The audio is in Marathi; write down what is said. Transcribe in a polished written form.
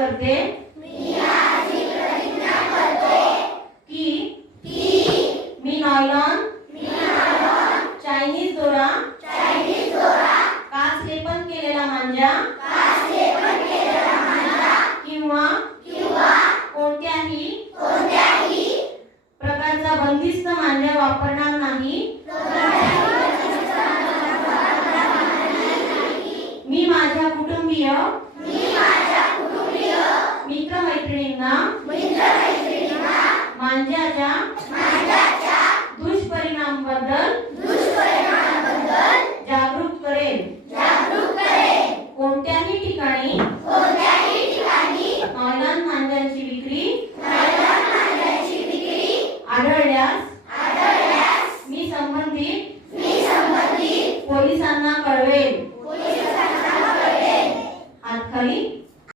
करते की मी नायलॉन चायनीज दोरा काच लेपन केलेला मांजा किंवा कोणत्याही प्रकारचा बंदिस्त मांजा वापरणार